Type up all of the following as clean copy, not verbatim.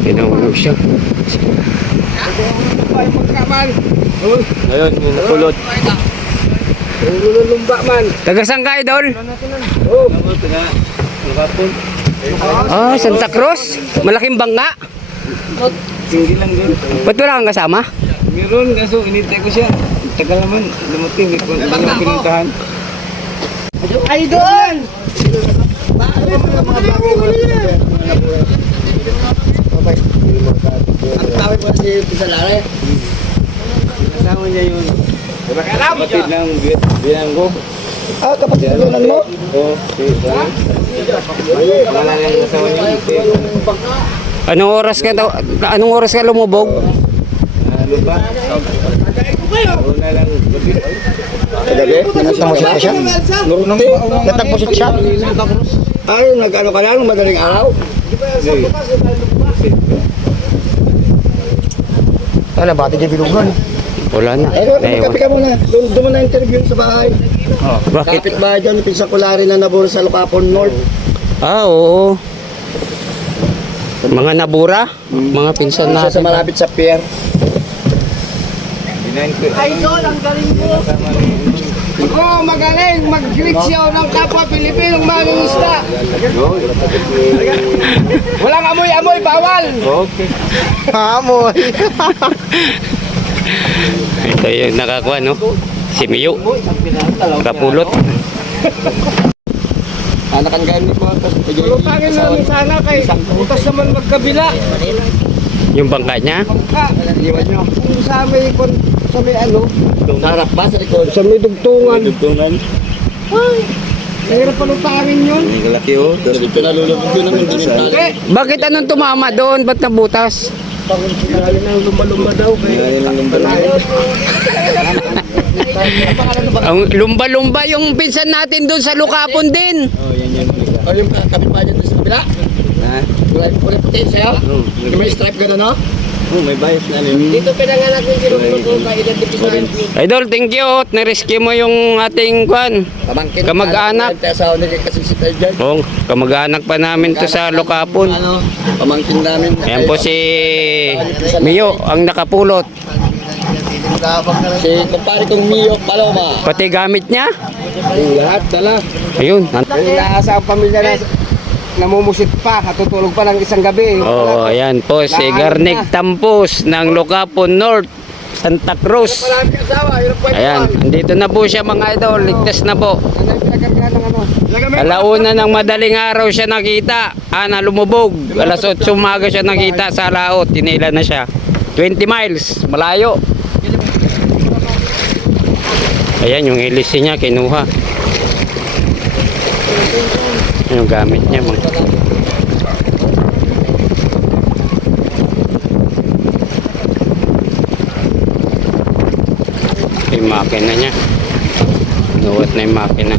Tinulog siya. Ngayon, yung napulot. Lumba man. Taga saan ka, idol? Oh. Taga Lukapon. Ah, Santa Cruz. Malaking bangka. Tinggi lang din. Ba't wala kang kasama? Meron, kaso inintay ko siya. Tagal naman, dumating. Hindi ko pinuntahan. Idol! Ang tawag mo si Pisalare. Kasama niya yun. Kapatid ng binanggo. Ah, kapatid mo? Oo, si pangalan ng kasama niya. Anong oras ka lumubog? Ano ba? Una lang. Kagabi? Natagpusit siya? Natagpusit siya? Ay, nag-ano ka lang, madaling araw? Wala, bati niya bilugan. Wala na. Magkape ka muna. Doon mo na interview sa bahay. Bakit? Kapit bahay dyan, pinsa kulari na naburo sa Lukapon North. Ah, oo. Mga nabura? Mga pinsan Isa sa natin. malapit sa pier. Idol, ang galing mo. Ako, magaling. Mag-greksyon ng kapwa Pilipinong mangingisda. Walang amoy-amoy, bawal. Okay. Amoy! Ito yung nakakuha, no? Si Miyo. Nakapulot. Anakan gamit mo. Lutangin namin sana kay bukas naman magkabila. Yung bangka niya. Iwan nyo. Kung sa may ano, Sa harap ba? Sa likod? sa may dugtungan. Dugtungan. Mahirap pa lutangin yun. May kalaki oh. Dito nalulubog yun ang continental. Bakit anong tumama doon? Ba't nabutas? Galing ng lumba-lumba daw. Ngayon lang ng Ang lumba-lumba yung pinsan natin doon sa Lukapon din. Oh, yan yan. O yung kapit ba dyan sa kabila? Ha? Kulay puti sa'yo? Yung may stripe gano'n, no? Oh, may bias na rin. Dito pinanganak yung sinunod ko kay identification. Idol, thank you. Narescue mo yung ating kwan. Pamangkin. Kamag-anak. Sa unig kasi si tayo dyan. Oh, kamag-anak pa namin to sa Lukapon. Ano? Pamangkin namin. Ayan po si Miyo, ang nakapulot. Si kumpare kong Mio Paloma. Pati gamit niya. Lahat dala. Ayun. Yung nasa pamilya na namumusit pa, natutulog pa ng isang gabi. Oh, ayan po si Garnick Tampos ng Lukapon North, Santa Cruz. Marami asawa, yun ang pwede. Ayan, andito na po siya mga idol. Ligtas na po. Ano yung pinagkargaan ng ano? Alauna ng madaling araw siya nakita. Na lumubog. Alas 8 umaga siya nakita sa laot. Tinila na siya. 20 miles. Malayo. Ayan, yung hélice niya kinuha. Yung gamit niya. Yung makina niya. Nuwat na yung makina.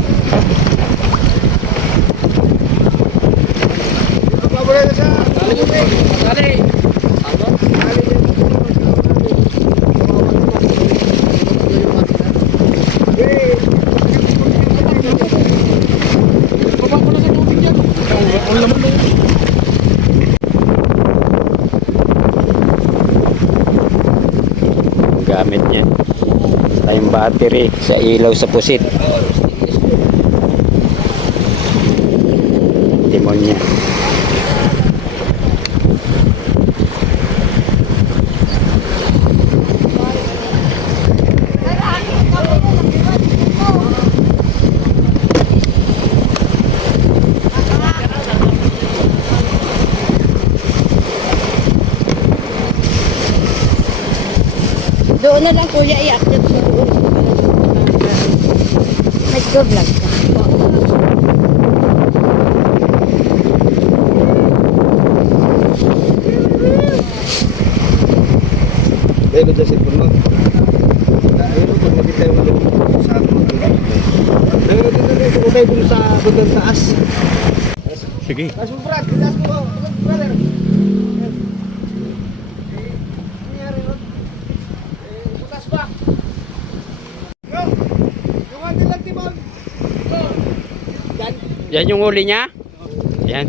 Gamit niya. Saka yung battery sa ilaw sa pusit. Timon niya. Doon na lang kuya i-active sa doon. Nag-vlog ka. Dahil ko sa cellphone mo. Dahil ko pag makita yung ano sa ako. Dito kayo dun sa taas. Sige. Taas mo, Brad. Taas mo, brother. Bukas pa. Yung andil lang, Timon. Yan yung huli niya? Yan.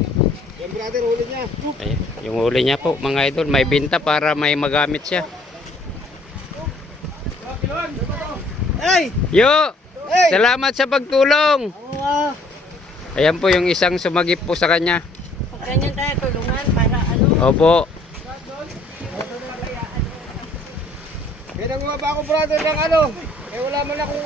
Yan, brother. brother, huli niya. Ayan, yung huli niya po mga idol, may binta para may magamit siya. Hey! Yo! Hey! Salamat sa pagtulong. Ayan po yung isang sumagip po sa kanya. Pag ganyan tayo tulungan para ano. Opo. Kaya nanguha ba ako brother ng ano? Eh wala man akong